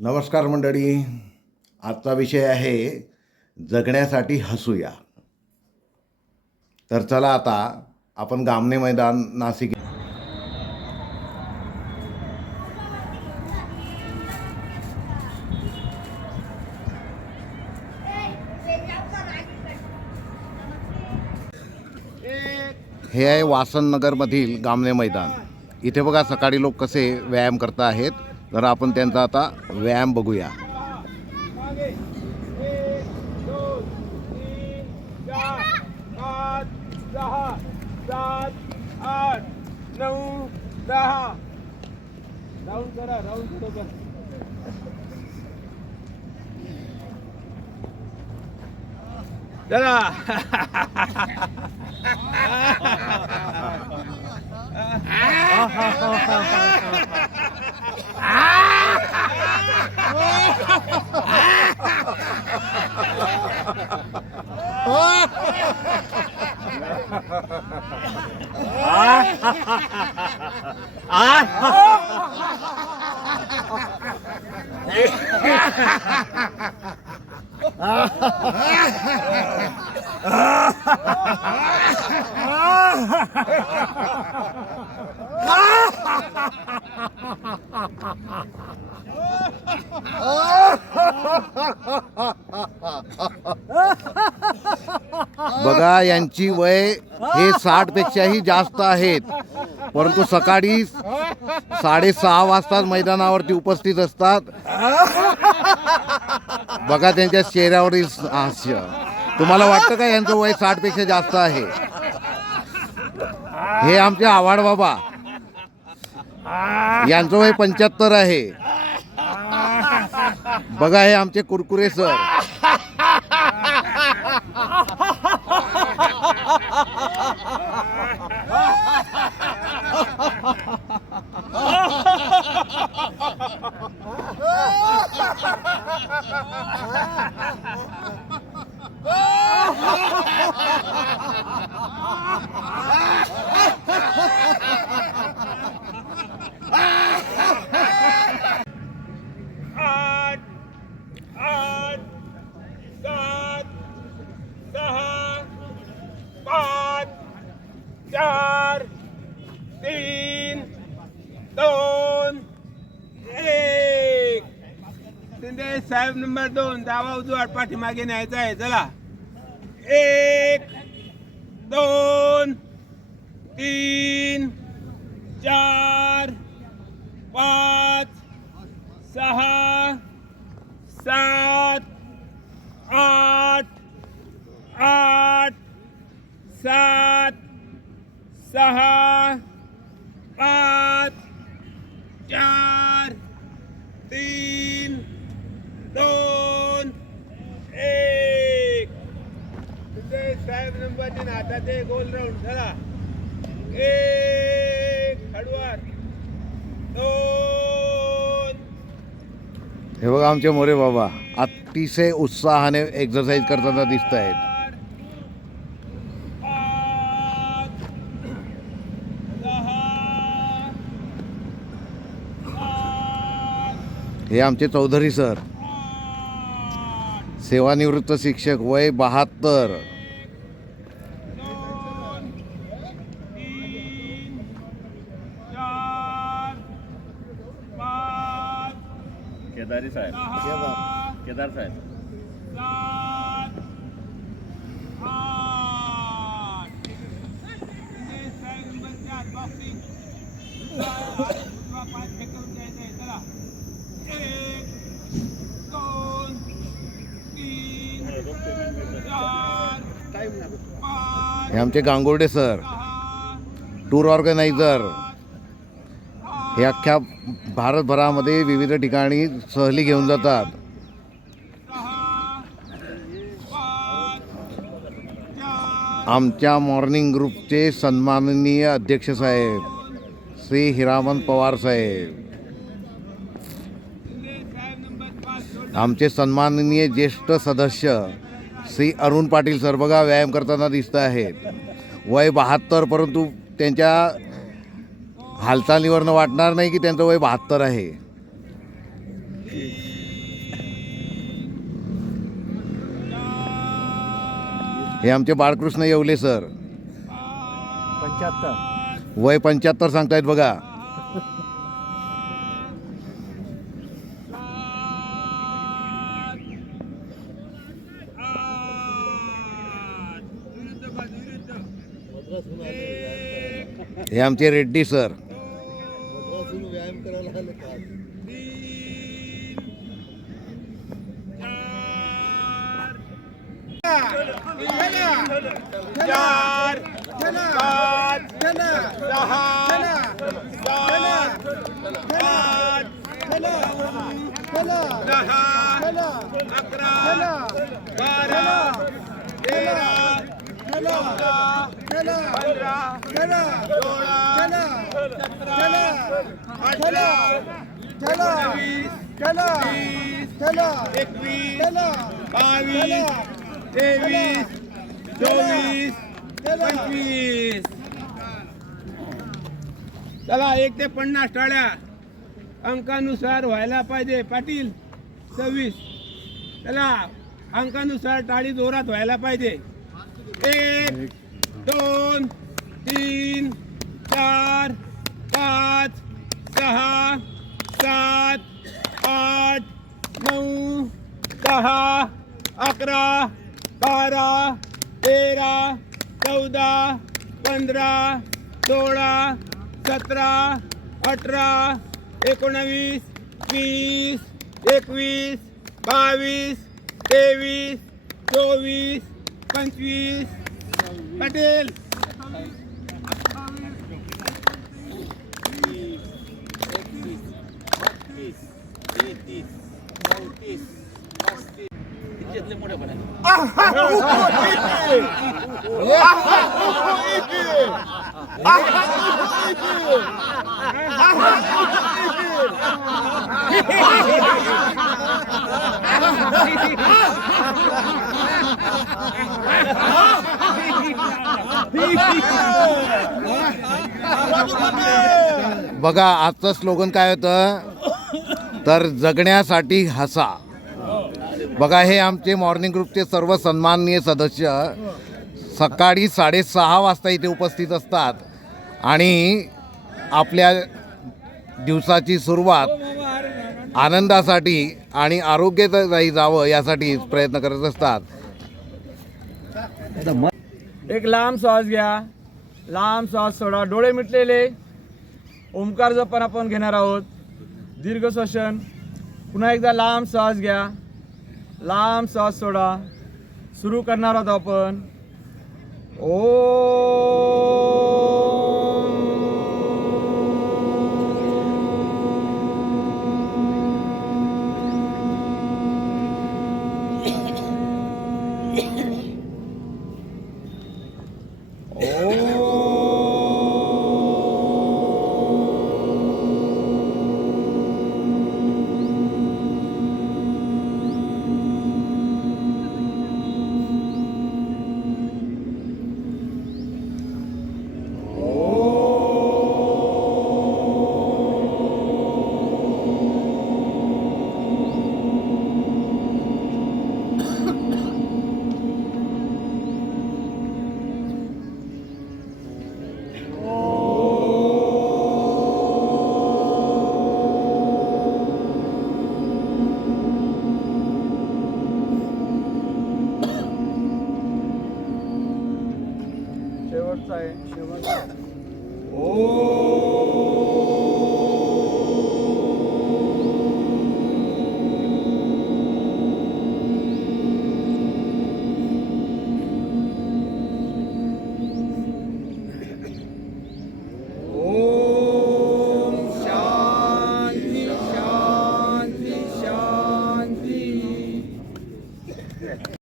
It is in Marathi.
नमस्कार मंडळी. आजचा विषय आहे जगण्यासाठी हसूया. तर चला आता आपण गामणे मैदान नाशिक हे आहे वासननगरमधील गामणे मैदान. इथे बघा सकाळी लोक कसे व्यायाम करत आहेत. तर आपण त्यांचा आता व्यायाम बघूया. बघा यांची वय हे 60 पेक्षाही जास्त आहेत, परंतु सकाळी 6:30 वाजता मैदानावरती उपस्थित असतात. बघा त्यांच्या चेहऱ्यावरील हास्य. तुम्हाला वाटतं का यांचं वय 60 पेक्षा जास्त आहे? हे आमचे आव्हाड बाबा, यांचं वय 75 आहे. बघा हे आमचे कुरकुरे सर. साहेब नंबर 2 दावा उजवाड पाठीमागे न्यायचा आहे. चला 1 2 3 4 5 6 7 8 8 7 6 5 4 3 2 1. साहेब नंबर 3 हातात गोल राऊंड. चला 1 हळूवार 2. हे बघा आमचे मोरे बाबा अतिशय उत्साहाने एक्सरसाइज करताना दिसत आहेत. हे आमचे चौधरी सर, सेवानिवृत्त शिक्षक, वय 72. केदारी साहेब, केदार साहेब. हे आमचे गांगुर्डे सर, टूर ऑर्गनायझर. हे अख्ख्या भारतभरामध्ये विविध ठिकाणी सहली घेऊन जातात. आमच्या मॉर्निंग ग्रुपचे सन्माननीय अध्यक्ष साहेब श्री हिरामन पवार साहेब. आमचे सन्माननीय ज्येष्ठ सदस्य श्री अरुण पाटील सर बघा व्यायाम करताना दिसत आहेत. वय 72, परंतु त्यांच्या हालचालीवरनं वाटणार नाही की त्यांचं वय 72 आहे. हे आमचे बाळकृष्ण येवले सर, 75. वय 75 सांगतायत बघा. हे आमचे रेड्डी सर. चार, पाच, सहा, सात, आठ, 10, 11, 12, 13, 14, 15, 16, 17, 18, 19, 20, 21, 22, 23, 24. चला 1 ते 50 टाळ्या अंकानुसार व्हायला पाहिजे. पाटील 26. चला अंकानुसार टाळी जोरात व्हायला पाहिजे. 1, 2, 3, 4, 5, 6, 7, 8, 9, 10, 11, 12, 13, 14, 15, 16, 17, 18, 19, 20, 21, 22, 23, 24, 25. पाटील बघा आजचं स्लोगन काय होतं तर जगण्यासाठी हसा. बघा हे आमचे मॉर्निंग ग्रुपचे सर्व सन्माननीय सदस्य सकाळी 6:30 वाजता इथे उपस्थित असतात आणि आपल्या दिवसाची सुरुवात आनंदासाठी आणि आरोग्यदायी जावं यासाठी प्रयत्न करत असतात. एक लांब श्वास घ्या, लांब श्वास सोडा, डोळे मिटलेले. ओंकार जपन आपण घेणार आहोत. दीर्घ श्वसन. पुन्हा एकदा लांब श्वास घ्या, लांब श्वास सोडा. सुरू करणार आहोत आपण. शेवटचा आहे.